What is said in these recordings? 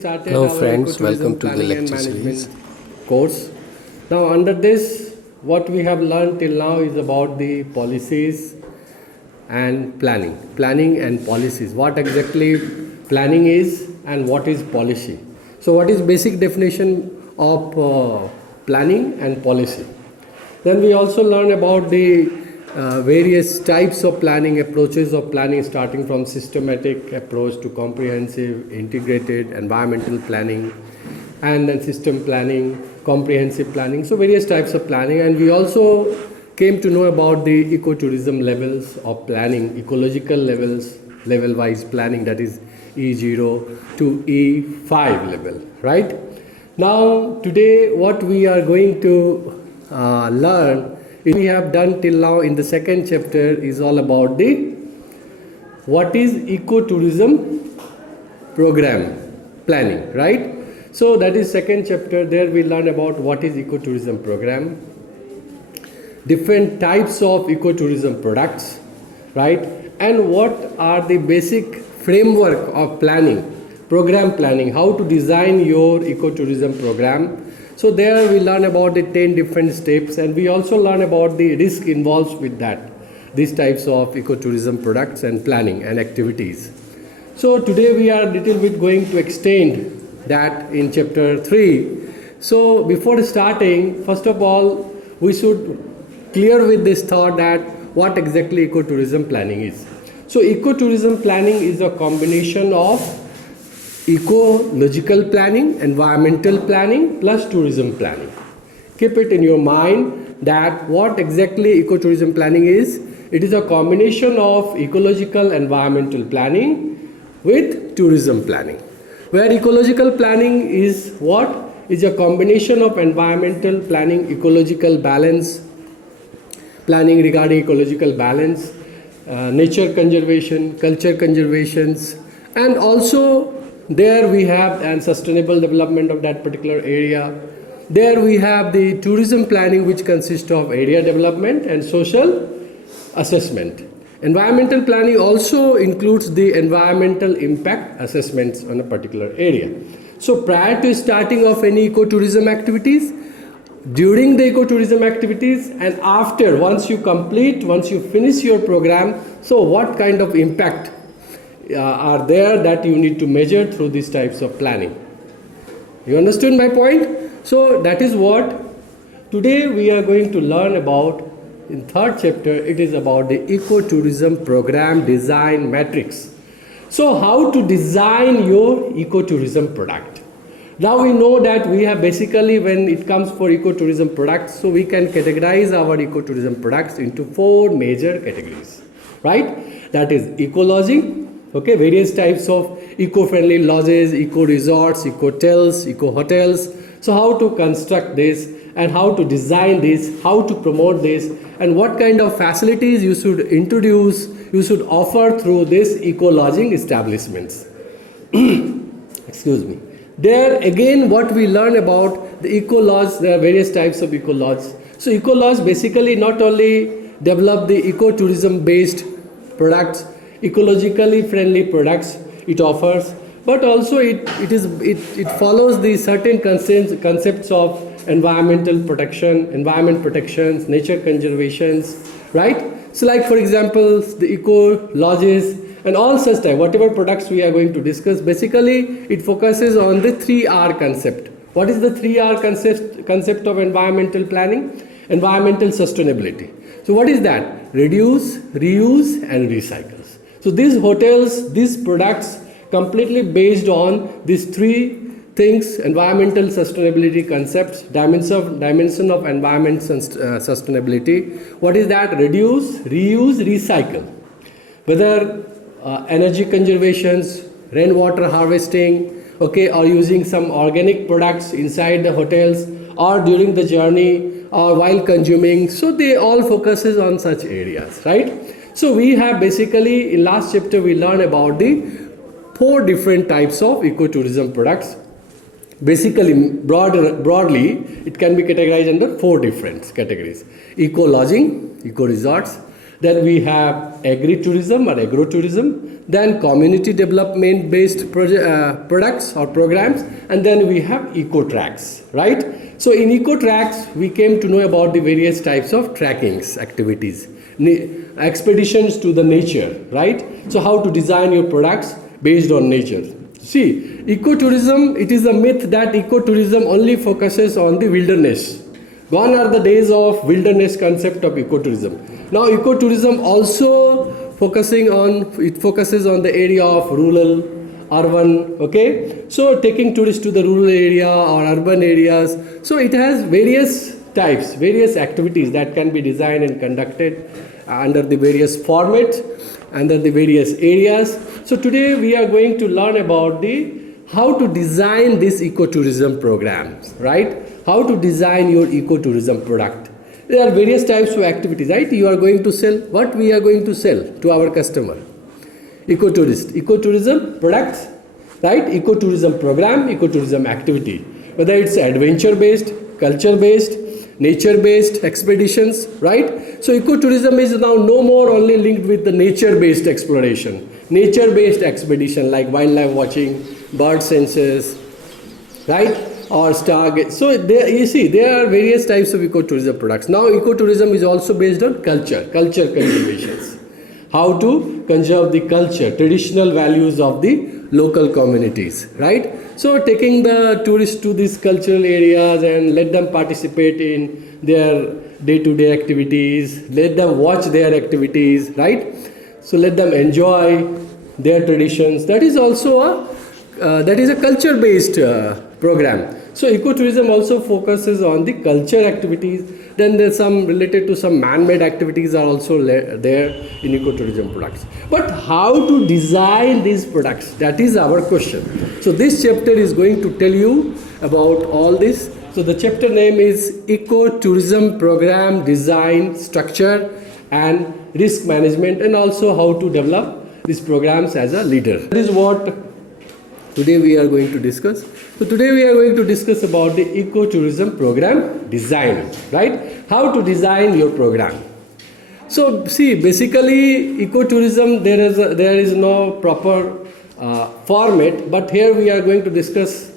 Started Hello our friends, welcome ecotourism to the planning and lecture management series. course. Now under this, what we have learned till now is about the policies and planning. Planning and policies. What exactly planning is and what is policy. So what is basic definition of planning and policy. Then we also learn about the various types of planning, approaches of planning, starting from systematic approach to comprehensive, integrated, environmental planning, and then system planning, comprehensive planning. So various types of planning, and we also came to know about the ecotourism levels of planning, ecological levels, level-wise planning, that is E0 to E5 level, right? Now, today, what we are going to learn, we have done till now in the second chapter, is all about the what is ecotourism program planning, right? So that is second chapter. There we learn about what is ecotourism program, different types of ecotourism products, right? And what are the basic framework of planning, program planning, how to design your ecotourism program. So there we learn about the 10 different steps, and we also learn about the risk involved with that, these types of ecotourism products and planning and activities. So today we are little bit going to extend that in chapter 3. So before starting, first of all, we should clear with this thought that what exactly ecotourism planning is. So ecotourism planning is a combination of ecological planning, environmental planning plus tourism planning. Keep it in your mind that what exactly ecotourism planning is. It is a combination of ecological environmental planning with tourism planning. Where ecological planning is what? Is a combination of environmental planning, ecological balance, planning regarding ecological balance, nature conservation, culture conservations, and also there we have and sustainable development of that particular area. There we have the tourism planning, which consists of area development and social assessment. Environmental planning also includes the environmental impact assessments on a particular area. So prior to starting of any ecotourism activities, during the ecotourism activities, and after, once you finish your program, so what kind of impact are there that you need to measure through these types of planning. You understood my point? So that is what today we are going to learn about. In third chapter, it is about the ecotourism program design matrix. So how to design your ecotourism product. Now we know that we have basically, when it comes for ecotourism products, so we can categorize our ecotourism products into 4 major categories, right? That is eco-lodging, okay, various types of eco-friendly lodges, eco-resorts, eco-hotels, eco-hotels. So how to construct this and how to design this, how to promote this, and what kind of facilities you should introduce, you should offer through this eco-lodging establishments. Excuse me. There again, what we learn about the eco-lodge, there are various types of eco-lodge. So eco-lodge basically not only develop the ecotourism based products, ecologically friendly products it offers, but also it follows the certain concepts of environmental protection, environment protections, nature conservations, right? So like for example, the eco lodges and all such type, whatever products we are going to discuss, basically it focuses on the 3R concept. What is the 3R concept of environmental planning? Environmental sustainability. So what is that? Reduce, reuse and recycles. So these hotels, these products completely based on these 3 things: environmental sustainability concepts, dimension of environment sustainability. What is that? Reduce, reuse, recycle. Whether energy conservations, rainwater harvesting, okay, or using some organic products inside the hotels or during the journey or while consuming. So they all focuses on such areas, right? So we have basically, in last chapter we learned about the 4 different types of ecotourism products. Basically, broadly, it can be categorized under 4 different categories: eco-lodging, eco-resorts, Then we have agri-tourism or agrotourism, then community development based products or programs, and then we have eco-tracks, right? So in eco-tracks, we came to know about the various types of trackings activities, expeditions to the nature, right? So how to design your products based on nature. See, ecotourism, it is a myth that ecotourism only focuses on the wilderness. Gone are the days of wilderness concept of ecotourism. Now ecotourism also focuses on the area of rural, urban, okay? So taking tourists to the rural area or urban areas. So it has various types, various activities that can be designed and conducted under the various formats, under the various areas. So today we are going to learn about how to design this ecotourism programs, right? How to design your ecotourism product. There are various types of activities, right? You are going to sell, what we are going to sell to our customer? Ecotourism products, right? Ecotourism program, ecotourism activity. Whether it's adventure based, culture based, nature based expeditions, right? So ecotourism is now no more only linked with the nature based exploration, nature based expedition like wildlife watching, bird census, right? Or stargaze. So there, you see, there are various types of ecotourism products. Now ecotourism is also based on culture conservations. How to conserve the culture, traditional values of the local communities, right? So taking the tourists to these cultural areas and let them participate in their day-to-day activities, let them watch their activities, right? So let them enjoy their traditions. That is also a culture-based program. So ecotourism also focuses on the culture activities. Then there's some related to some man-made activities are also there in ecotourism products. But how to design these products? That is our question. So this chapter is going to tell you about all this. So the chapter name is Ecotourism Program Design, Structure and Risk Management, and also how to develop these programs as a leader. That is what today we are going to discuss. So today we are going to discuss about the ecotourism program design, right? How to design your program. So see, basically ecotourism, there is no proper format, but here we are going to discuss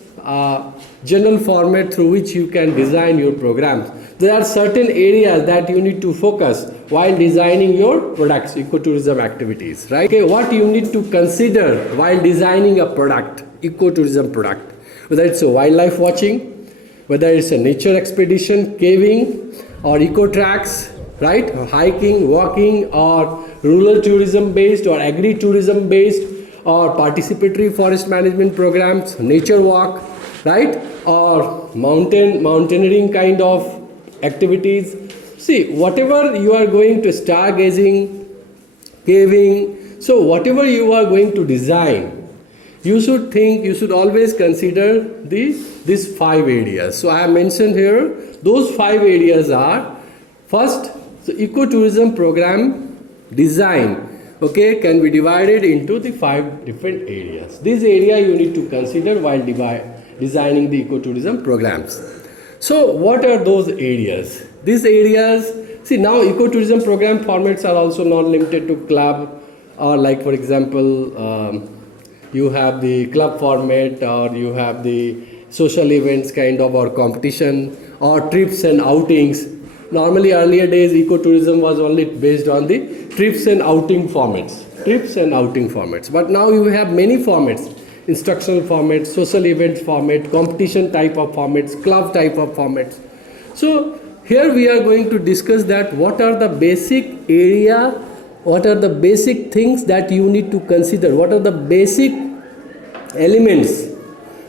general format through which you can design your programs. There are certain areas that you need to focus while designing your products, ecotourism activities, right? Okay, what you need to consider while designing a product, ecotourism product, whether it's a wildlife watching, whether it's a nature expedition, caving, or eco tracks, right? Or hiking, walking, or rural tourism based, or agri tourism based, or participatory forest management programs, nature walk, right? Or mountaineering kind of activities. See, whatever you are going to stargazing, caving, so whatever you are going to design, you should always consider these 5 areas. So I have mentioned here, those 5 areas are, first, so ecotourism program design, okay, can be divided into the 5 different areas. This area you need to consider while designing the ecotourism programs. So what are those areas? These areas, see, now ecotourism program formats are also not limited to club, or like for example, you have the club format, or you have the social events kind of, or competition, or trips and outings. Normally earlier days ecotourism was only based on the trips and outing formats, but now you have many formats, instructional formats, social events format, competition type of formats, club type of formats. So here we are going to discuss that what are the basic area, what are the basic things that you need to consider, what are the basic elements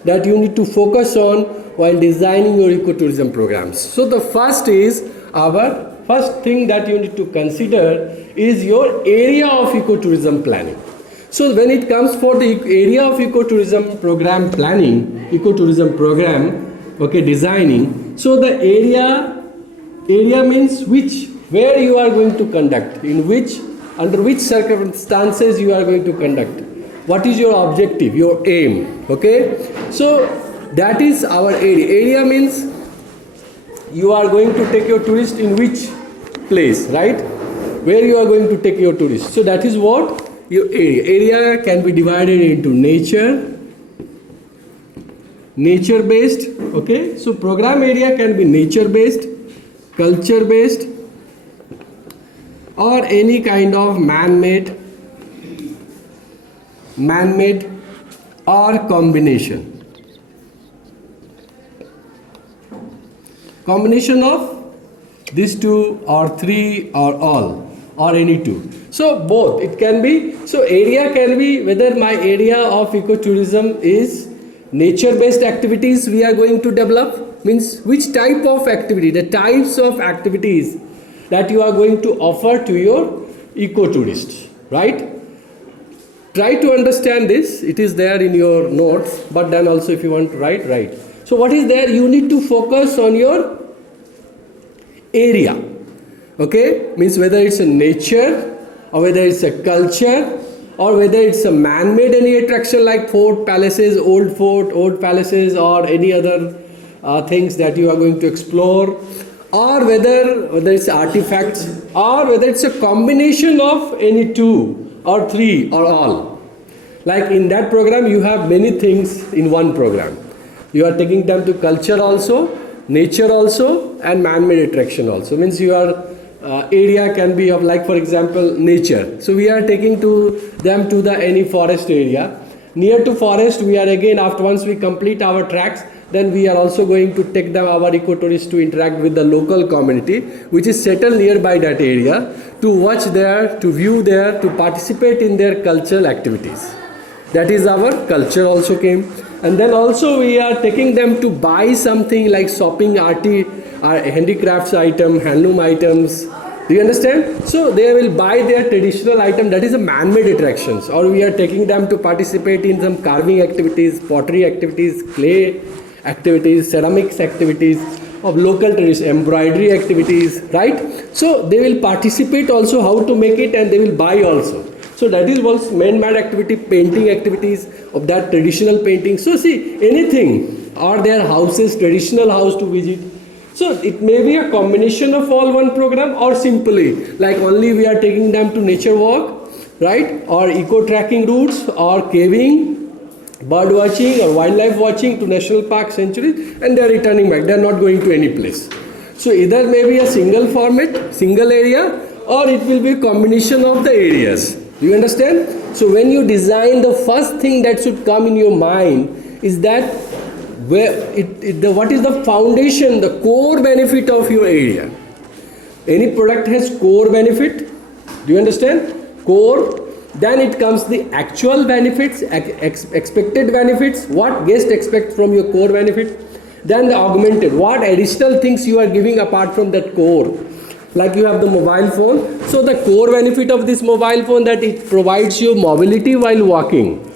that you need to focus on while designing your ecotourism programs. So the first thing that you need to consider is your area of ecotourism planning. So when it comes for the area of ecotourism program planning, ecotourism program, okay, designing, so the area means where you are going to conduct, under which circumstances you are going to conduct, what is your objective, your aim, okay? So that is our area. Area means you are going to take your tourist in which place, right? where you are going to take your tourists. So that is what your area can be divided into nature based. Okay, so program area can be nature based, culture based, or any kind of man-made or combination of these two or three or all or any two. So both it can be. So area can be whether my area of ecotourism is nature based activities we are going to develop, means which type of activity, the types of activities that you are going to offer to your ecotourists, right? Try to understand this. It is there in your notes, but then also if you want to write. So what is there? You need to focus on your area. Okay, means whether it's a nature or whether it's a culture or whether it's a man-made any attraction like old palaces or any other things that you are going to explore, or whether it's artifacts, or whether it's a combination of any two or three or all. Like in that program you have many things in one program. You are taking them to culture also, nature also, and man-made attraction also. Means your area can be of, like for example, nature. So we are taking them to any forest area. Near to forest, we are again, after once we complete our tracks, then we are also going to take them, our ecotourists, to interact with the local community which is settled nearby that area, to watch there, to view there, to participate in their cultural activities. That is our culture also came. And then also we are taking them to buy something like shopping, handicrafts item, handloom items. Do you understand? So they will buy their traditional item, that is a man-made attractions. Or we are taking them to participate in some carving activities, pottery activities, clay activities, ceramics activities, of local tradition, embroidery activities, right? So they will participate also how to make it, and they will buy also. So that is one man-made activity, painting activities of that traditional painting. So see, anything, or their houses, traditional house to visit. So it may be a combination of all one program, or simply like only we are taking them to nature walk, right? Or eco tracking routes, or caving, bird watching or wildlife watching to national park, sanctuaries, and they are returning back. They are not going to any place. So either may be a single format, single area, or it will be a combination of the areas. Do you understand? So when you design, the first thing that should come in your mind is that what is the foundation, the core benefit of your area. Any product has core benefit. Do you understand? Core. Then it comes the actual benefits, expected benefits, what guest expect from your core benefit. Then the augmented, what additional things you are giving apart from that core. Like you have the mobile phone. So the core benefit of this mobile phone, that it provides you mobility while walking.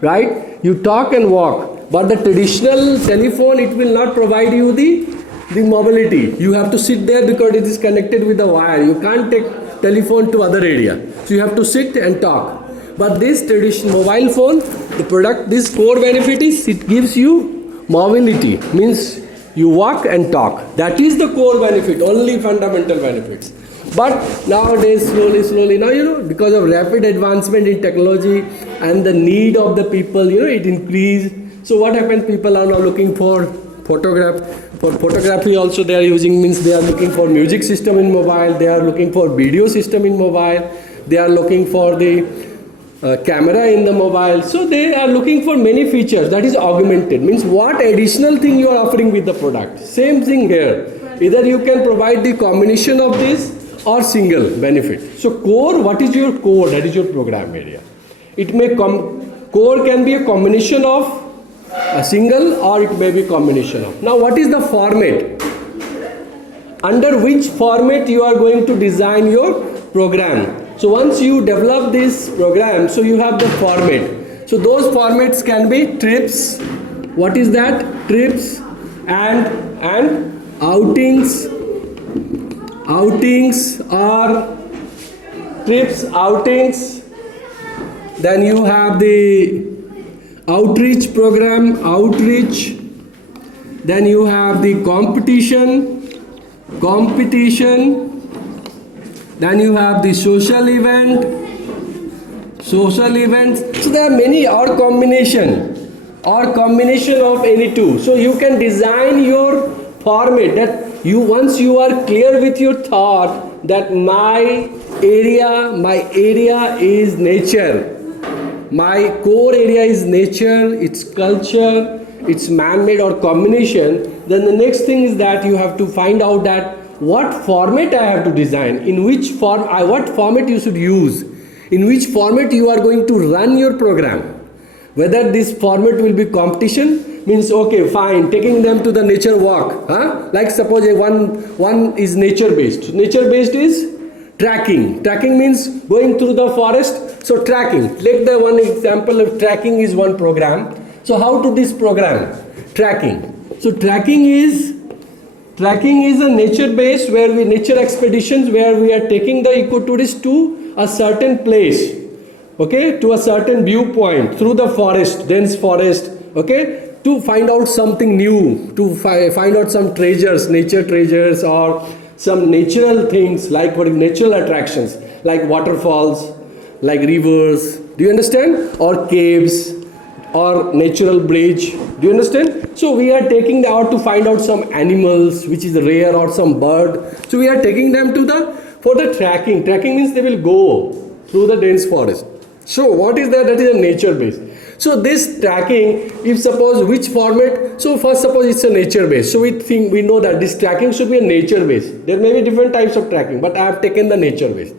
Right? You talk and walk. But the traditional telephone, it will not provide you the mobility. You have to sit there because it is connected with the wire. You can't take telephone to other area. So you have to sit and talk. But this traditional mobile phone, the product, this core benefit is, it gives you mobility. Means you walk and talk. That is the core benefit, only fundamental benefits. But nowadays, slowly, now, because of rapid advancement in technology and the need of the people, it increased. So what happened? People are now looking for photography also they are using, means they are looking for music system in mobile, they are looking for video system in mobile, they are looking for the camera in the mobile. So they are looking for many features, that is augmented, means what additional thing you are offering with the product. Same thing here, either you can provide the combination of this or single benefit. So core, what is your core? That is your program area. It may core can be a combination of a single, or it may be combination of. Now what is the format? Under which format you are going to design your program? So once you develop this program, so you have the format. So those formats can be trips. What is that? Trips and outings. Outings are trips, outings. Then you have the outreach program, outreach. Then you have the competition. Then you have the social event, social events. So there are many, or combination of any two. So you can design your format that you, once you are clear with your thought that my area is nature. My core area is nature, it's culture, it's man-made or combination. Then the next thing is that you have to find out that what format I have to design, in which what format you should use, in which format you are going to run your program. Whether this format will be competition, means okay fine, taking them to the nature walk, like suppose one is nature based is tracking means going through the forest. So tracking, take the one example of tracking is one program. So how to this program tracking? So tracking is a nature based, where we nature expeditions, where we are taking the ecotourist to a certain place, okay, to a certain viewpoint through the forest, dense forest, okay, to find out something new, to find out some treasures, nature treasures, or some natural things, like what natural attractions like waterfalls, like rivers, do you understand, or caves, or natural bridge, do you understand? So we are taking them out to find out some animals which is rare, or some bird. So we are taking them to for the tracking means they will go through the dense forest. So what is that? That is a nature based. So this tracking, if suppose which format, so first suppose it's a nature based, so we know that this tracking should be a nature based. There may be different types of tracking, but I have taken the nature based.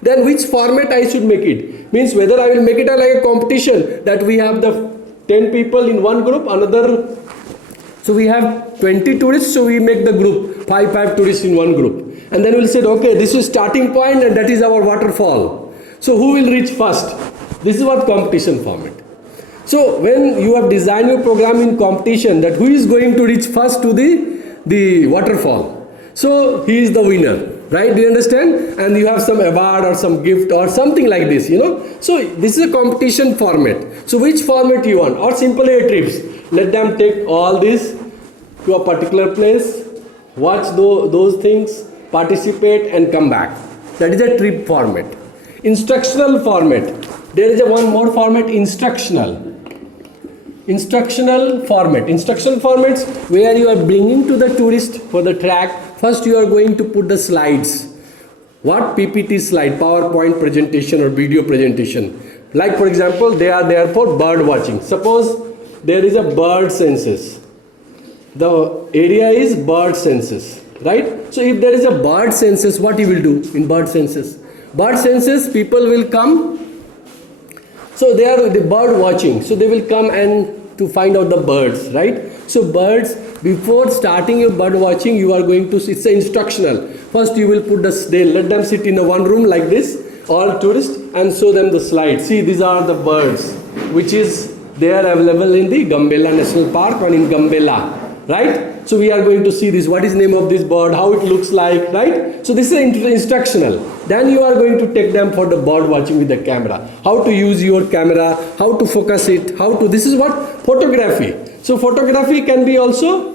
Then which format I should make it, means whether I will make it like a competition, that we have the 10 people in one group, another, so we have 20 tourists, so we make the group 5 tourists in one group, and then we'll say okay, this is starting point and that is our waterfall, so who will reach first? This is what competition format. So when you have designed your program in competition, that who is going to reach first to the waterfall, so he is the winner, right? Do you understand? And you have some award or some gift or something like this, so this is a competition format. So which format you want? Or simply a trips, let them take all this to a particular place, watch those things, participate and come back. That is a trip format. Instructional format, there is one more format, instructional formats, where you are bringing to the tourist for the track. First you are going to put the slides. What? PPT slide, PowerPoint presentation or video presentation. Like for example, they are there for bird watching. Suppose there is a bird census. The area is bird census, right? So if there is a bird census, what you will do in bird census? Bird census, people will come. So they are the bird watching. So they will come and to find out the birds, right? So birds, before starting your bird watching, you are going to, it's instructional. First you will put let them sit in a one room like this, all tourists, and show them the slides. See, these are the birds, which is, they are available in the Gambela National Park or in Gambela, right? So we are going to see this, what is the name of this bird, how it looks like, right? So this is instructional. Then you are going to take them for the bird watching with the camera. How to use your camera, how to focus it, this is what? Photography. So photography can be also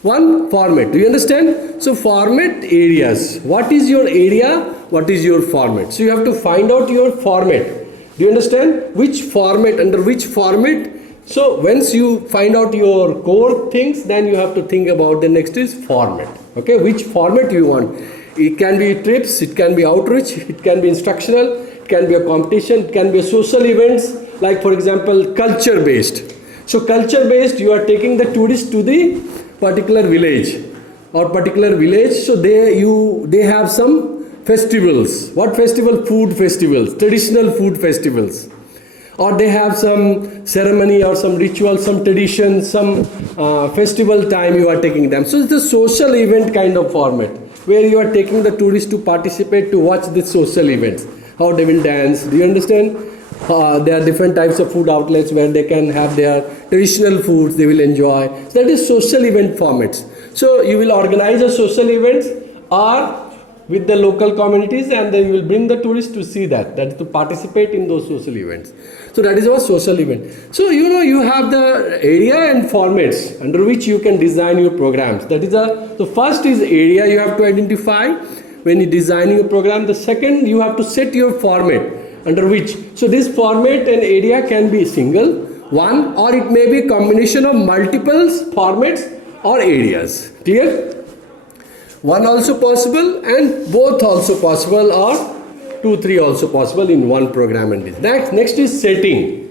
one format. Do you understand? So format areas. What is your area? What is your format? So you have to find out your format. Do you understand? Which format, under which format? So once you find out your core things, then you have to think about the next is format. Okay, which format you want? It can be trips, it can be outreach, it can be instructional, it can be a competition, it can be a social events, like for example culture based. So culture based, you are taking the tourists to the particular village. So they have some festivals. What festival? Food festivals, traditional food festivals. Or they have some ceremony or some ritual, some tradition, some festival time you are taking them. So it's a social event kind of format, where you are taking the tourists to participate, to watch the social events, how they will dance. Do you understand? There are different types of food outlets where they can have their traditional foods they will enjoy. So that is social event formats. So you will organize a social events or with the local communities, and then you will bring the tourists to see that is to participate in those social events. So that is our social event. So you have the area and formats under which you can design your programs. That is so first is area you have to identify. when you're designing a program. The second, you have to set your format under which. So this format and area can be single, one, or it may be a combination of multiple formats or areas. Clear? One also possible and both also possible, or 2, 3 also possible in one program. And this. Next is setting.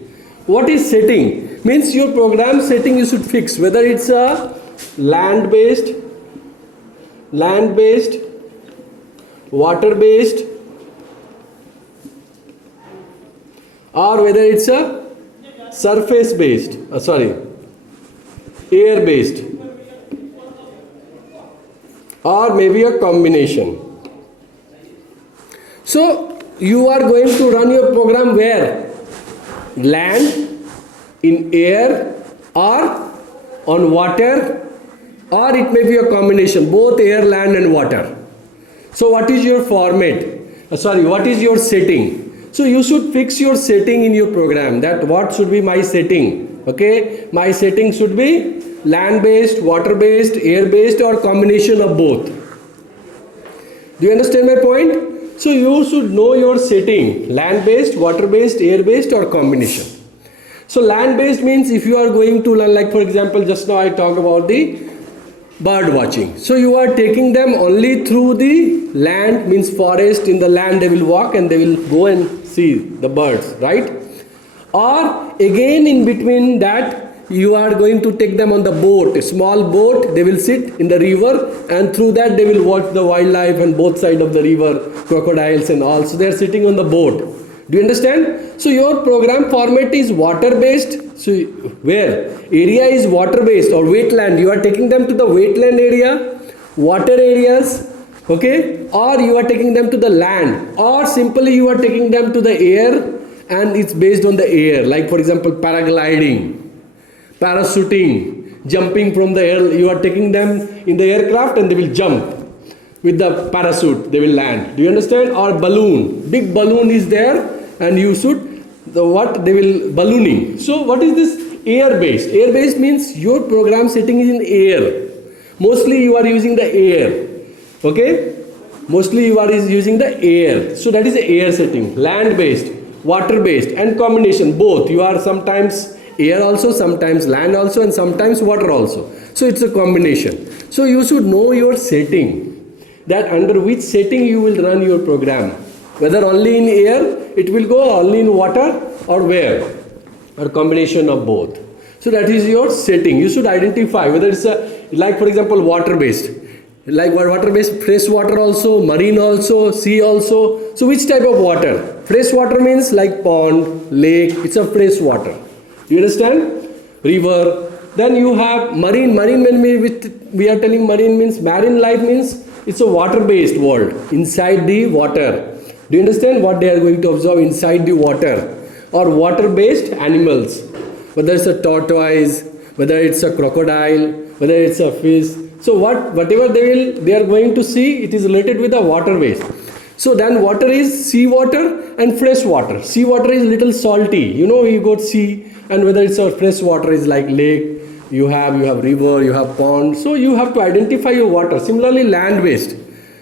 What is setting? Means your program setting you should fix whether it's a land-based, water-based, or whether it's a surface-based, air-based, or maybe a combination. So you are going to run your program where? Land, in air, or on water, or it may be a combination, both air, land and water. So what is your format? What is your setting? So you should fix your setting in your program, that what should be my setting. Okay, my setting should be land-based, water-based, air-based, or combination of both. Do you understand my point? So you should know your setting, land-based, water-based, air-based, or combination. So land-based means if you are going to learn, like for example, just now I talked about the bird watching. So you are taking them only through the land, means forest. In the land they will walk and they will go and see the birds, right? Or again in between that, you are going to take them on the boat, a small boat. They will sit in the river, and through that they will watch the wildlife and both sides of the river, crocodiles and all. So they are sitting on the boat. Do you understand? So your program format is water based. So where area is water based or wetland, you are taking them to the wetland area, water areas, okay, or you are taking them to the land, or simply you are taking them to the air and it's based on the air. Like for example, paragliding, parachuting, jumping from the air. You are taking them in the aircraft and they will jump with the parachute, they will land. Do you understand? Or balloon, big balloon is there and you should they will ballooning. So what is this air based? Air based means your program setting is in air. Mostly you are using the air. Okay, mostly you are using the air. So that is the air setting. Land based, water based, and combination both. You are sometimes air also, sometimes land also, and sometimes water also. So it's a combination. So you should know your setting, that under which setting you will run your program. Whether only in air, it will go only in water, or where, or combination of both. So that is your setting. You should identify whether it's a, like for example, water based. Like water based, fresh water also, marine also, sea also. So which type of water? Fresh water means like pond, lake, it's a fresh water. You understand? River. Then you have marine. Marine when we are telling marine means marine life means it's a water based world inside the water. Do you understand what they are going to observe inside the water? Or water based animals, whether it's a tortoise, whether it's a crocodile, whether it's a fish. So whatever they are going to see, it is related with the water based. So then water is sea water and fresh water. Sea water is little salty. You know, you got sea, and whether it's a fresh water is like lake, you have river, you have pond. So you have to identify your water. Similarly, land based.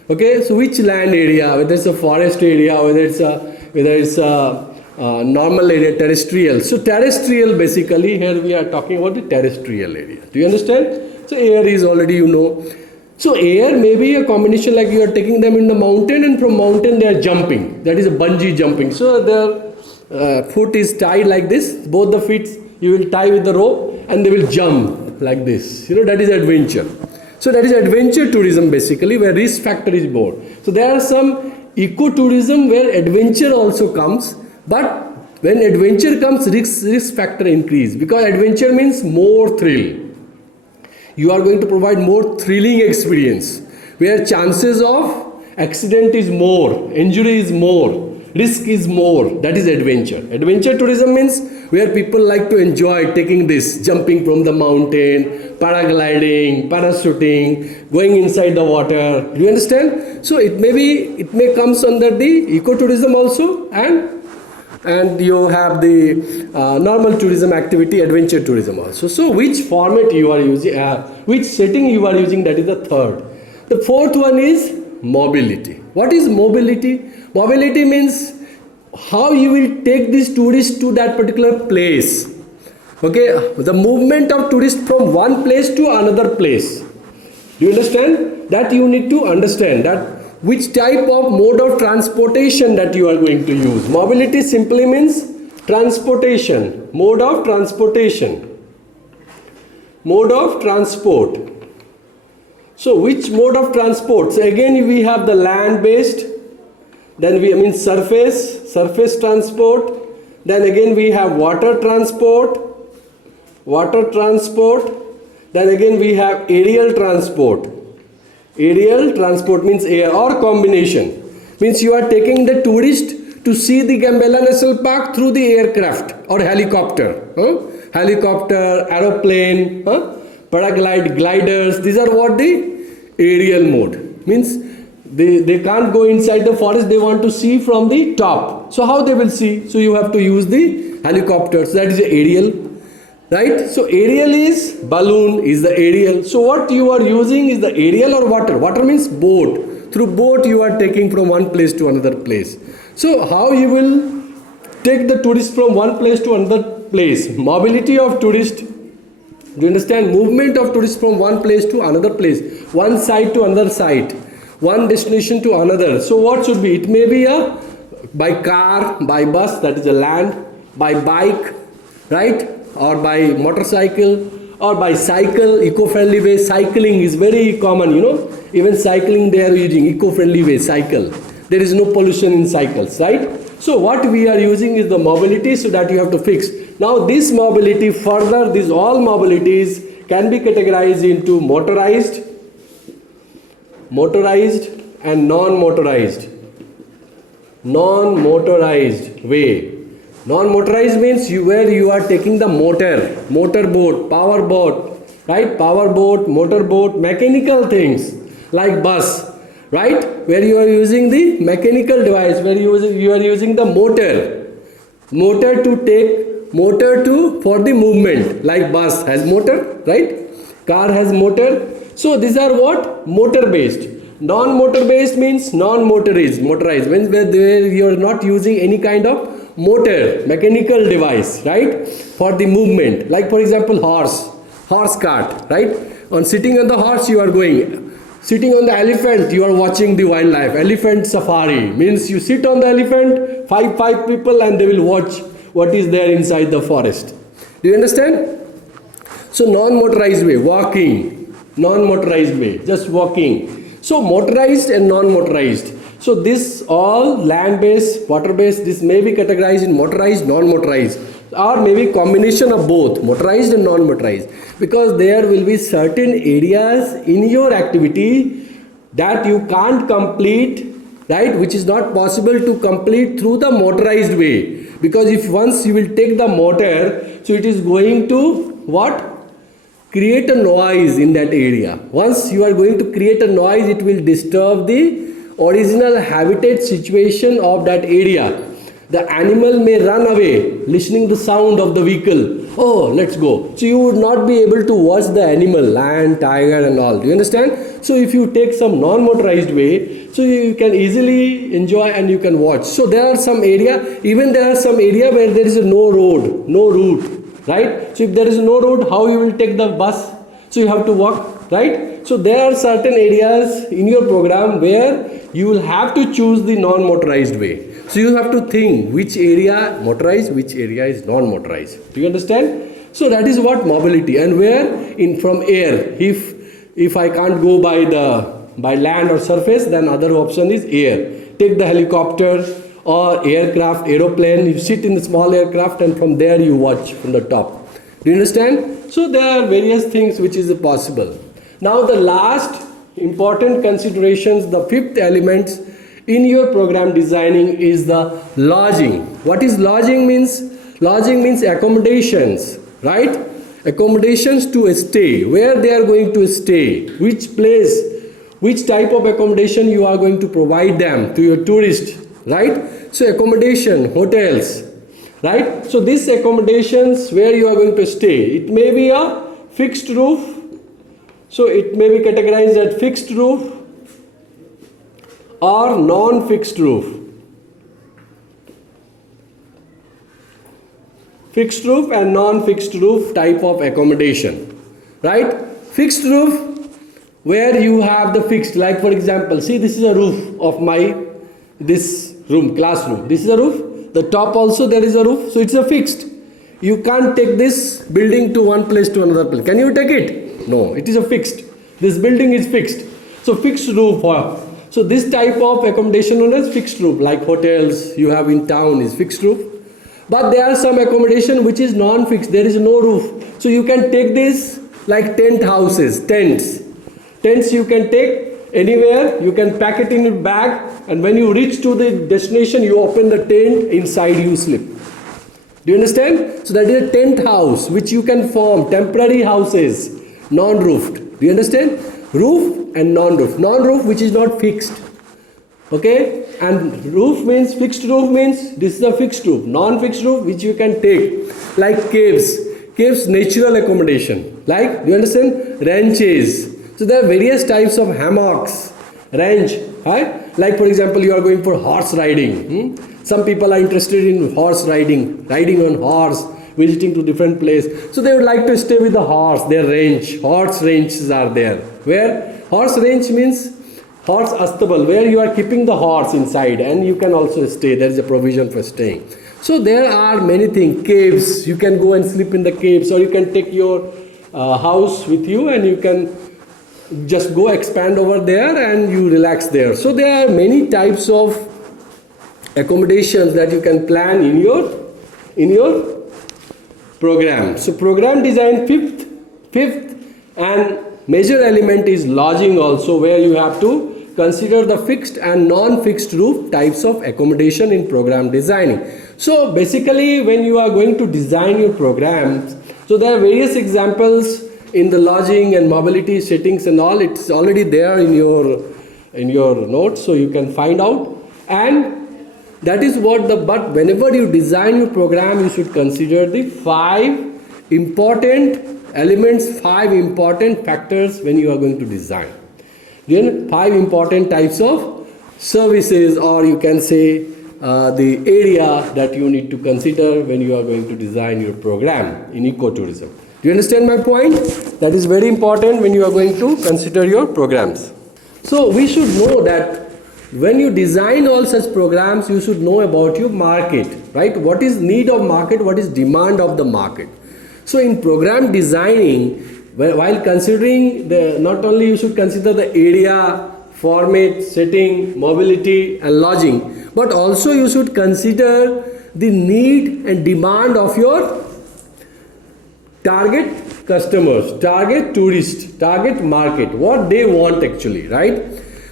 Okay, so which land area, whether it's a forest area, whether it's a normal area, terrestrial. So terrestrial, basically here we are talking about the terrestrial area. Do you understand? So air is already you know. So air may be a combination, like you are taking them in the mountain, and from mountain they are jumping. That is a bungee jumping. So their foot is tied like this. Both the feet you will tie with the rope, and they will jump like this. You know, that is adventure. So that is adventure tourism basically, where risk factor is more. So there are some ecotourism where adventure also comes, but when adventure comes, risk factor increase, because adventure means more thrill. You are going to provide more thrilling experience, where chances of accident is more, injury is more, risk is more. That is adventure. Adventure tourism means where people like to enjoy taking this, jumping from the mountain, paragliding, parachuting, going inside the water. Do you understand? So it may comes under the ecotourism also, and you have the normal tourism activity, adventure tourism also. So which format you are using, which setting you are using, that is the third. The fourth one is mobility. What is mobility? Mobility means how you will take these tourists to that particular place. Okay, the movement of tourists from one place to another place. Do you understand? That you need to understand that which type of mode of transportation that you are going to use. Mobility simply means transportation, mode of transportation, mode of transport. So which mode of transport? So again we have the land based, then we surface transport, then again we have water transport, then again we have aerial transport. Aerial transport means air or combination. Means you are taking the tourist to see the Gambella National Park through the aircraft or helicopter. Helicopter, aeroplane, paraglide, gliders. These are what the aerial mode. Means they can't go inside the forest, they want to see from the top. So how they will see? So you have to use the helicopters. That is the aerial. Right? So aerial is balloon is the aerial. So what you are using is the aerial or water. Water means boat. Through boat you are taking from one place to another place. So how you will take the tourist from one place to another place? Mobility of tourist. Do you understand? Movement of tourists from one place to another place. One side to another side. One destination to another. So what should be? It may be by car, by bus, that is a land, by bike, right? Or by motorcycle, or by cycle, eco-friendly way. Cycling is very common, even cycling they are using eco-friendly way, cycle. There is no pollution in cycles, right? So what we are using is the mobility, so that you have to fix. Now this mobility further, these all mobilities can be categorized into motorized and non-motorized way. Non-motorized means where you are taking the motorboat, power boat, right? Power boat, motorboat, mechanical things like bus, right? Where you are using the mechanical device, where you are using the motor for the movement. Like bus has motor, right? Car has motor. So these are what? Motor based. Non-motor based means motorized means where you are not using any kind of motor, mechanical device, right, for the movement. Like for example horse cart, right? On sitting on the horse you are going. Sitting on the elephant you are watching the wildlife. Elephant safari means you sit on the elephant, five people, and they will watch what is there inside the forest. Do you understand? So non-motorized way, walking, non-motorized way, just walking. So motorized and non-motorized. So this all land-based, water-based, this may be categorized in motorized, non-motorized, or maybe combination of both, motorized and non-motorized. Because there will be certain areas in your activity that you can't complete, right, which is not possible to complete through the motorized way. Because if once you will take the motor, so it is going to what? Create a noise in that area. Once you are going to create a noise, it will disturb the original habitat situation of that area. The animal may run away listening the sound of the vehicle. Oh, let's go. So you would not be able to watch the animal, lion, tiger and all. Do you understand? So if you take some non-motorized way, so you can easily enjoy and you can watch. So there are some area, even there are some area where there is no road, no route, right? So if there is no road, how you will take the bus? So you have to walk, right? So there are certain areas in your program where you will have to choose the non-motorized way. So you have to think which area motorized, which area is non-motorized. Do you understand? So that is what mobility. And where in from air, if I can't go by land or surface, then other option is air. Take the helicopter or aircraft, aeroplane. You sit in the small aircraft and from there you watch from the top. Do you understand? So there are various things which is possible. Now the last important considerations, the fifth element in your program designing is the lodging. What is lodging means? Lodging means accommodations, right? Accommodations to stay, where they are going to stay, which place, which type of accommodation you are going to provide them to your tourist, right? So accommodation, hotels, right? So these accommodations where you are going to stay, it may be a fixed roof. So it may be categorized as fixed roof, or non-fixed roof? Fixed roof and non-fixed roof type of accommodation, right? Fixed roof, where you have the fixed, like for example, see, this is a roof of this room, classroom. This is a roof. The top also there is a roof, so it's a fixed. You can't take this building to one place to another place. Can you take it? No, it is a fixed. This building is fixed. So fixed roof. So this type of accommodation known as fixed roof, like hotels you have in town is fixed roof. But there are some accommodation which is non-fixed. There is no roof. So you can take this like tent houses, tents. Tents you can take anywhere. You can pack it in a bag, and when you reach to the destination, you open the tent, inside you sleep. Do you understand? So that is a tent house which you can form, temporary houses, non-roofed. Do you understand? Roof and non-roof. Non-roof which is not fixed. Okay? And roof means, fixed roof means, this is a fixed roof. Non-fixed roof which you can take, like caves. Caves, natural accommodation. Like, do you understand? Ranches. So there are various types of hammocks, ranch, right? Like for example, you are going for horse riding. Some people are interested in horse riding, riding on horse, visiting to different place. So they would like to stay with the horse, their ranch. Horse ranches are there. Where? Horse ranch means horse astabal, where you are keeping the horse inside, and you can also stay. There is a provision for staying. So there are many things. Caves, you can go and sleep in the caves, or you can take your house with you and you can just go expand over there and you relax there. So there are many types of accommodations that you can plan in your program. So program design, fifth and major element is lodging also, where you have to consider the fixed and non-fixed roof types of accommodation in program designing. So basically when you are going to design your programs, so there are various examples in the lodging and mobility settings and all. It's already there in your notes, so you can find out. And that is what but whenever you design your program, you should consider the 5 important elements, 5 important factors when you are going to design. Then 5 important types of services, or you can say the area that you need to consider when you are going to design your program in ecotourism. Do you understand my point? That is very important when you are going to consider your programs. So we should know that when you design all such programs, you should know about your market, right? What is need of market, what is demand of the market. So in program designing, while considering not only you should consider the area, format, setting, mobility and lodging, but also you should consider the need and demand of your target customers, target tourist, target market, what they want actually, right?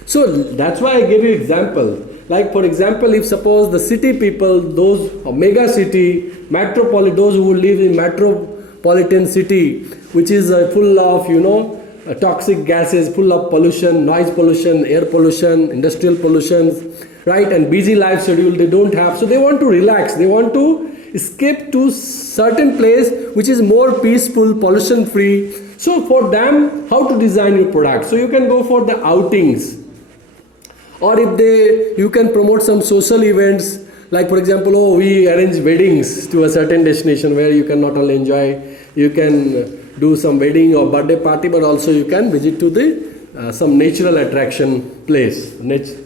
So that's why I gave you example. Like for example, if suppose the city people, those mega city, those who live in metropolitan city, which is full of toxic gases, full of pollution, noise pollution, air pollution, industrial pollutions, right? And busy life schedule they don't have. So they want to relax. They want to escape to certain place which is more peaceful, pollution free. So for them, how to design your product? So you can go for the outings, or if you can promote some social events, like for example, we arrange weddings to a certain destination where you can not only enjoy, you can do some wedding or birthday party, but also you can visit to the some natural attraction place,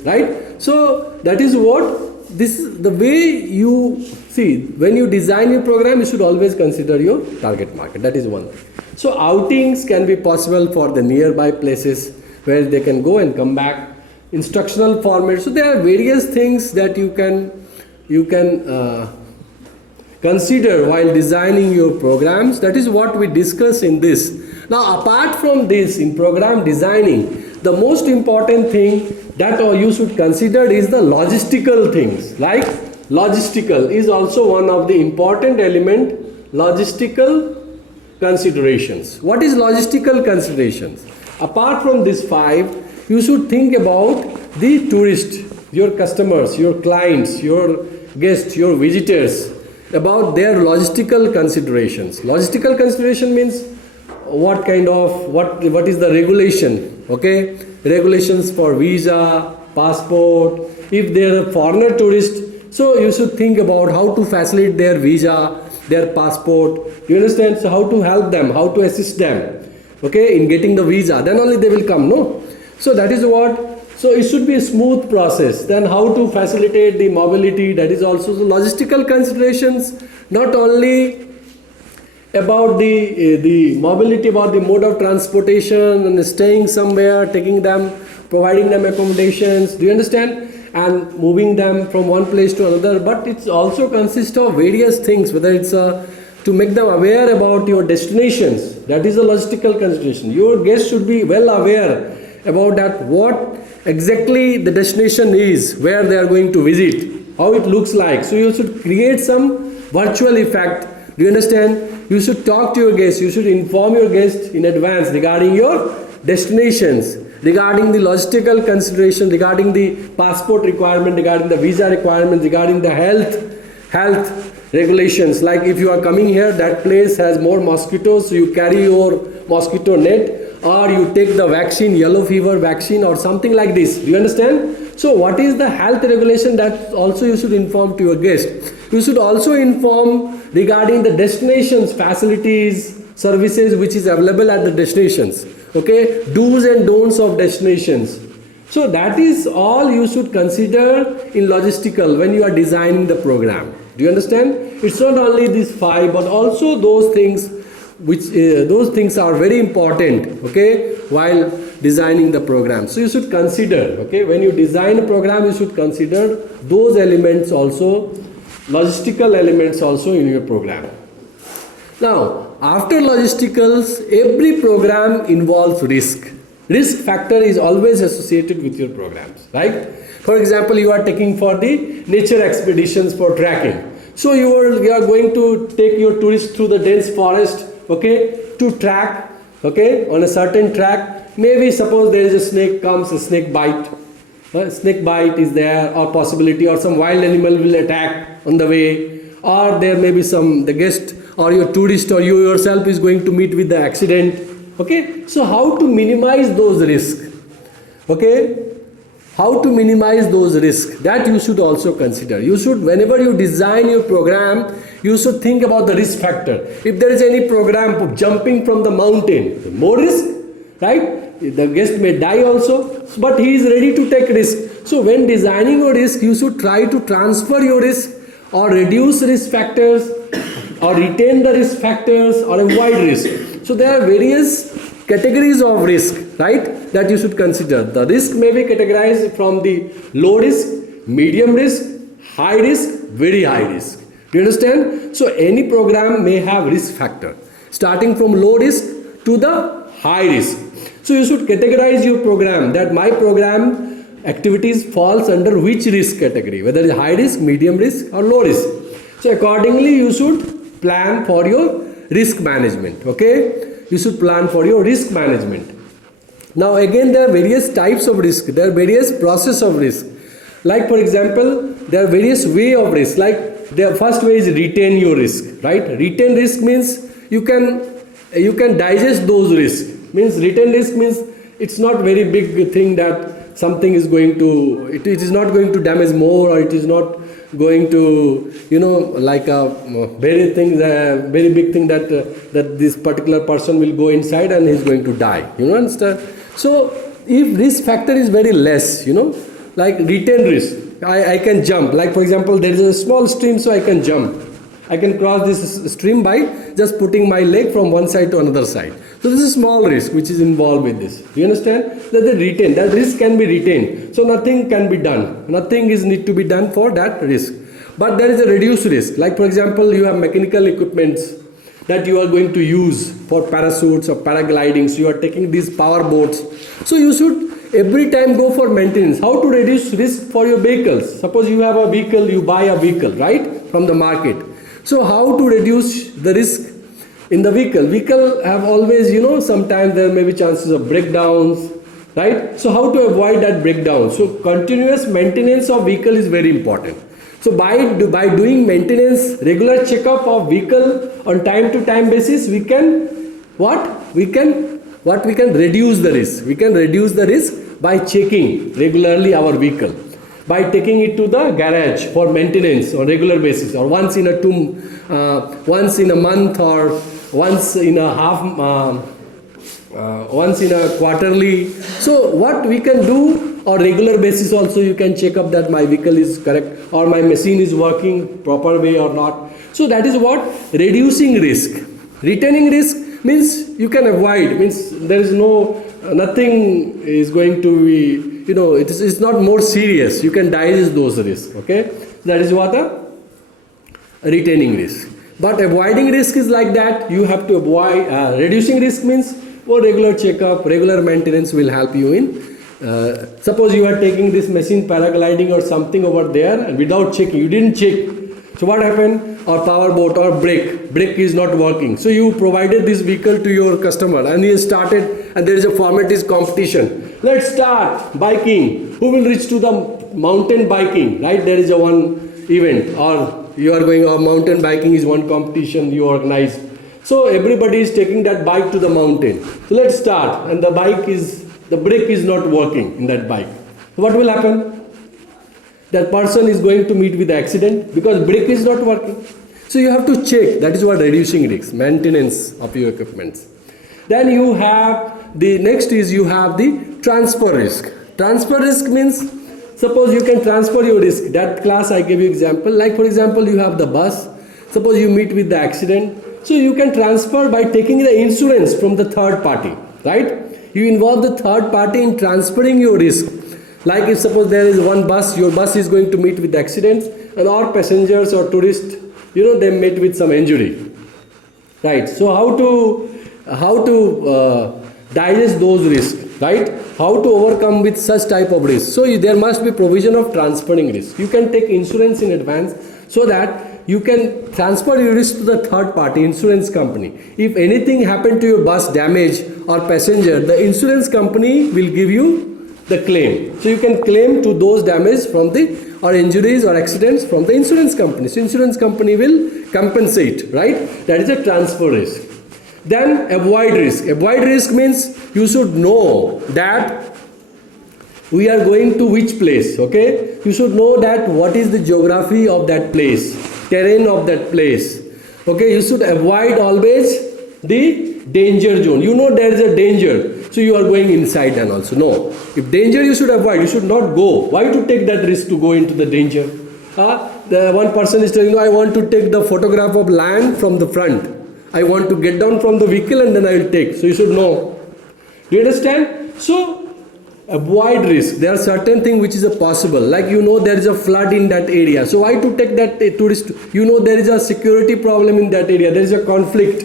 right? So that is what this is the way you see. When you design your program, you should always consider your target market. That is one thing. So outings can be possible for the nearby places where they can go and come back. Instructional format. So there are various things that you can consider while designing your programs. That is what we discuss in this. Now apart from this, in program designing, the most important thing that you should consider is the logistical things. Like logistical is also one of the important element. Logistical considerations. What is logistical considerations? Apart from these 5, you should think about the tourist, your customers, your clients, your guests, your visitors, about their logistical considerations. Logistical consideration means what is the regulation, okay? Regulations for visa, passport. If they are a foreigner tourist, so you should think about how to facilitate their visa, their passport. You understand? So how to help them, how to assist them, okay, in getting the visa. Then only they will come, no? So that is what. So it should be a smooth process. Then how to facilitate the mobility, that is also the logistical considerations, not only about the mobility, about the mode of transportation and staying somewhere, taking them, providing them accommodations, do you understand? And moving them from one place to another, but it also consists of various things, whether it's to make them aware about your destinations, that is a logistical consideration. Your guests should be well aware about that, what exactly the destination is, where they are going to visit, how it looks like. So you should create some virtual effect. Do you understand? You should talk to your guests, you should inform your guests in advance regarding your destinations, regarding the logistical consideration, regarding the passport requirement, regarding the visa requirement, regarding the health regulations. Like if you are coming here, that place has more mosquitoes, so you carry your mosquito net, or you take the vaccine, yellow fever vaccine or something like this. Do you understand? So what is the health regulation, that also you should inform to your guest. You should also inform regarding the destinations, facilities, services which is available at the destinations. Okay, do's and don'ts of destinations. So that is all you should consider in logistical when you are designing the program. Do you understand? It's not only these 5, but also those things which those things are very important, okay, while designing the program. So you should consider, okay, when you design a program, you should consider those elements also, logistical elements also in your program. Now, after logisticals, every program involves risk. Risk factor is always associated with your programs, right? For example, you are taking for the nature expeditions for trekking. So you are going to take your tourists through the dense forest, okay, to track, okay, on a certain track. Maybe suppose there is a snake comes, a snake bite. Snake bite is there, or possibility, or some wild animal will attack on the way, or there may be the guest or your tourist or you yourself is going to meet with the accident. Okay, so how to minimize those risks? Okay, how to minimize those risks, that you should also consider. You should, whenever you design your program, you should think about the risk factor. If there is any program jumping from the mountain, more risk, right? The guest may die also, but he is ready to take risk. So when designing your risk, you should try to transfer your risk or reduce risk factors or retain the risk factors or avoid risk. So there are various categories of risk, right, that you should consider. The risk may be categorized from the low risk, medium risk, high risk, very high risk. Do you understand? So any program may have risk factor, starting from low risk to the high risk. So you should categorize your program, that my program activities falls under which risk category, whether it's high risk, medium risk or low risk. So accordingly you should plan for your risk management, okay? You should plan for your risk management. Now again, there are various types of risk, there are various process of risk. Like for example, there are various way of risk. Like the first way is retain your risk, right? Retain risk means you can digest those risks. Means retain risk means it's not very big thing that something is going to, it is not going to damage more, or it is not going to, like a very big thing that this particular person will go inside and he's going to die. You understand? So if risk factor is very less, like retain risk, I can jump. Like for example, there is a small stream, so I can jump. I can cross this stream by just putting my leg from one side to another side. So this is a small risk which is involved with this. Do you understand? That risk can be retained. So nothing can be done. Nothing is need to be done for that risk. But there is a reduced risk. Like for example, you have mechanical equipments that you are going to use for parachutes or paragliding. So you are taking these power boats. So you should every time go for maintenance. How to reduce risk for your vehicles? Suppose you have a vehicle, you buy a vehicle, right, from the market. So how to reduce the risk in the vehicle? Vehicle have always, sometimes there may be chances of breakdowns, right? So how to avoid that breakdown? So continuous maintenance of vehicle is very important. So by doing maintenance, regular checkup of vehicle on time to time basis, we can what we can reduce the risk. We can reduce the risk by checking regularly our vehicle, by taking it to the garage for maintenance on regular basis, or once in a month, or once in a once in a quarterly. So what we can do, or regular basis also you can check up that my vehicle is correct or my machine is working proper way or not. So that is what reducing risk. Retaining risk means you can avoid, means there is nothing is going to be, it's not more serious. You can digest those risks, okay? That is what a retaining risk. But avoiding risk is like that. You have to avoid, reducing risk means regular checkup, regular maintenance will help you in. Suppose you are taking this machine paragliding or something over there and without checking, you didn't check. So what happened? Or power boat or brake is not working. So you provided this vehicle to your customer and he started, and there is a format is competition. Let's start biking. Who will reach to the mountain biking, right? There is a one event, or you are going, or mountain biking is one competition you organize. So everybody is taking that bike to the mountain. So let's start, and the brake is not working in that bike. What will happen? That person is going to meet with the accident because brake is not working. So you have to check. That is what reducing risk, maintenance of your equipment. Then you have the next is you have the transfer risk. Transfer risk means, suppose you can transfer your risk. That class I gave you example. Like for example, you have the bus. Suppose you meet with the accident. So you can transfer by taking the insurance from the third party, right? You involve the third party in transferring your risk. Like if suppose there is one bus, your bus is going to meet with accidents, and all passengers or tourists, they meet with some injury, right? So how to digest those risks, right? How to overcome with such type of risk? So there must be provision of transferring risk. You can take insurance in advance so that you can transfer your risk to the third party, insurance company. If anything happened to your bus, damage or passenger, the insurance company will give you the claim. So you can claim to those damage from or injuries or accidents from the insurance company. So insurance company will compensate, right? That is a transfer risk. Then avoid risk. Avoid risk means you should know that we are going to which place, okay? You should know that what is the geography of that place, terrain of that place, okay? You should avoid always the danger zone. There is a danger, so you are going inside and also. No, if danger you should avoid, you should not go. Why to take that risk to go into the danger? The one person is telling, I want to take the photograph of land from the front. I want to get down from the vehicle and then I will take. So you should know. Do you understand? So avoid risk. There are certain things which is a possible. Like there is a flood in that area. So why to take that tourist? There is a security problem in that area. There is a conflict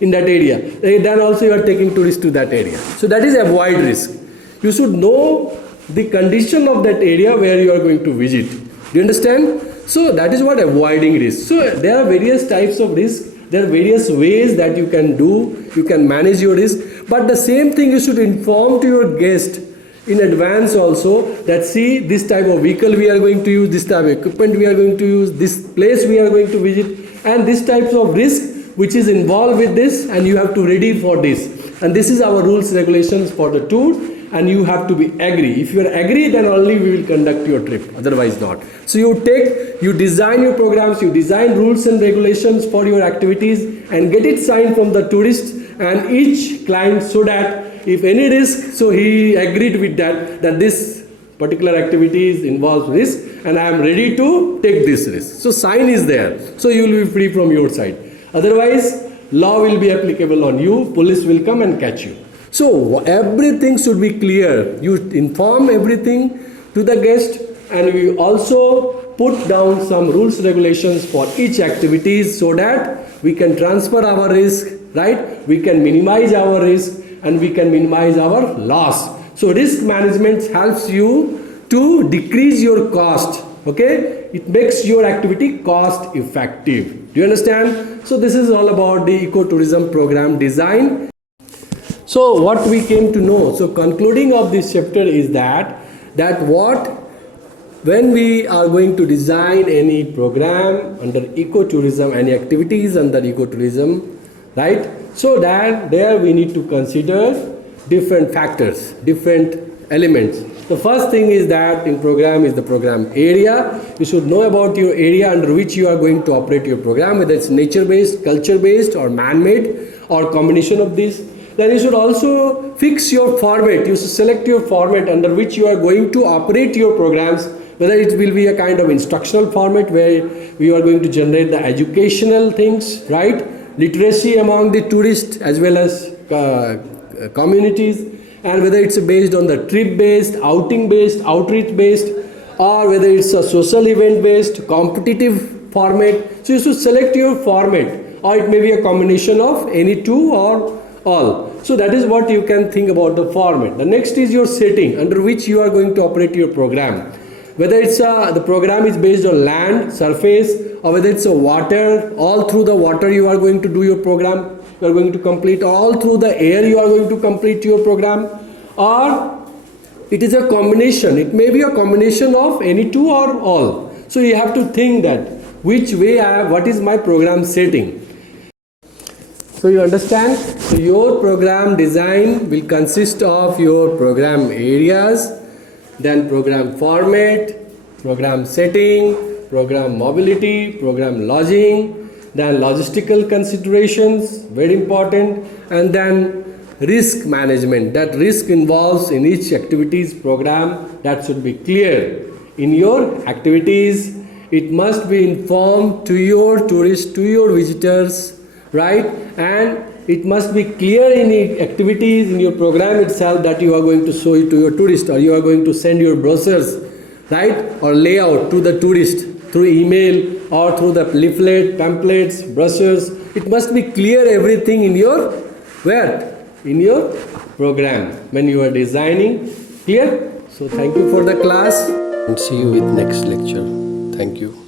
in that area. Then also you are taking tourists to that area. So that is avoid risk. You should know the condition of that area where you are going to visit. Do you understand? So that is what avoiding risk. So there are various types of risk. There are various ways that you can do. You can manage your risk. But the same thing you should inform to your guest in advance also, that see, this type of vehicle we are going to use, this type of equipment we are going to use, this place we are going to visit, and this types of risk which is involved with this, and you have to ready for this. And this is our rules, regulations for the tour, and you have to be agree. If you are agree, then only we will conduct your trip, otherwise not. So you design your programs, you design rules and regulations for your activities and get it signed from the tourist and each client, so that if any risk, so he agreed with that this particular activities involves risk and I am ready to take this risk. So sign is there. So you will be free from your side. Otherwise, law will be applicable on you. Police will come and catch you. So everything should be clear. You inform everything to the guest, and we also put down some rules, regulations for each activities so that we can transfer our risk, right? We can minimize our risk and we can minimize our loss. So risk management helps you to decrease your cost, okay? It makes your activity cost effective. Do you understand? So this is all about the ecotourism program design. So what we came to know, so concluding of this chapter is that when we are going to design any program under ecotourism, any activities under ecotourism, right? So that there we need to consider different factors, different elements. The first thing is that in program is the program area. You should know about your area under which you are going to operate your program, whether it's nature-based, culture-based, or man-made, or combination of these. Then you should also fix your format. You should select your format under which you are going to operate your programs, whether it will be a kind of instructional format where we are going to generate the educational things, right? Literacy among the tourists as well as communities, and whether it's based on the trip based, outing based, outreach based, or whether it's a social event based, competitive format. So you should select your format, or it may be a combination of any two or all. So that is what you can think about the format. The next is your setting under which you are going to operate your program. Whether it's the program is based on land, surface, or whether it's a water, all through the water you are going to do your program, you are going to complete, or all through the air you are going to complete your program, or it is a combination. It may be a combination of any two or all. So you have to think that which way what is my program setting. So you understand? So your program design will consist of your program areas, then program format, program setting, program mobility, program lodging, then logistical considerations, very important, and then risk management. That risk involves in each activities program, that should be clear. In your activities, it must be informed to your tourists, to your visitors, right? And it must be clear in the activities in your program itself that you are going to show it to your tourist, or you are going to send your brochures, right, or layout to the tourist through email or through the leaflet, pamphlets, brochures. It must be clear everything in your where? In your program when you are designing. Clear? So thank you for the class and see you with next lecture. Thank you.